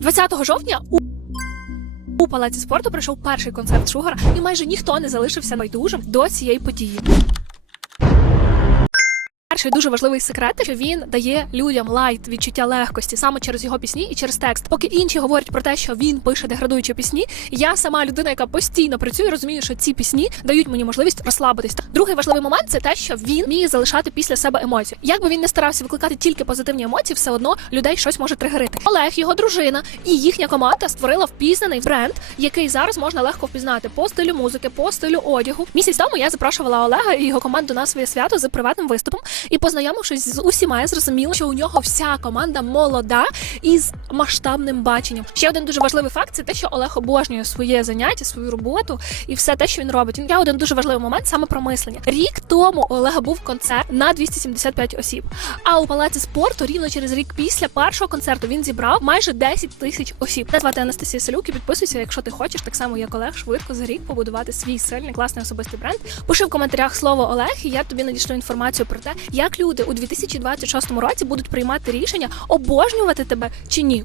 20 жовтня у у палаці спорту пройшов перший концерт Шугара, і майже ніхто не залишився байдужим до цієї події. Перший дуже важливий секрет, що він дає людям лайт, відчуття легкості саме через його пісні і через текст. Поки інші говорять про те, що він пише деградуючі пісні, я сама людина, яка постійно працює, розумію, що ці пісні дають мені можливість розслабитись. Другий важливий момент це те, що він вміє залишати після себе емоції. Як би він не старався викликати тільки позитивні емоції, все одно людей щось може тригерити. Олег, його дружина і їхня команда створила впізнаний бренд, який зараз можна легко впізнати по стилю музики, по стилю одягу. Місяць тому я запрошувала Олега і його команду на своє свято з приватним виступом. І познайомившись з усіма, я зрозуміла, що у нього вся команда молода і з масштабним баченням. Ще один дуже важливий факт це те, що Олег обожнює своє заняття, свою роботу і все те, що він робить. Він один дуже важливий момент саме про мислення. Рік тому у Олега був концерт на 275 осіб. А у палаці спорту рівно через рік після першого концерту він зібрав майже 10 тисяч осіб. Мене звати Анастасія Селюк і підписуйся, якщо ти хочеш, так само як Олег, швидко за рік побудувати свій сильний класний особистий бренд. Пиши в коментарях слово Олег, і я тобі надішлю інформацію про те, як люди у 2026 році будуть приймати рішення обожнювати тебе чи ні.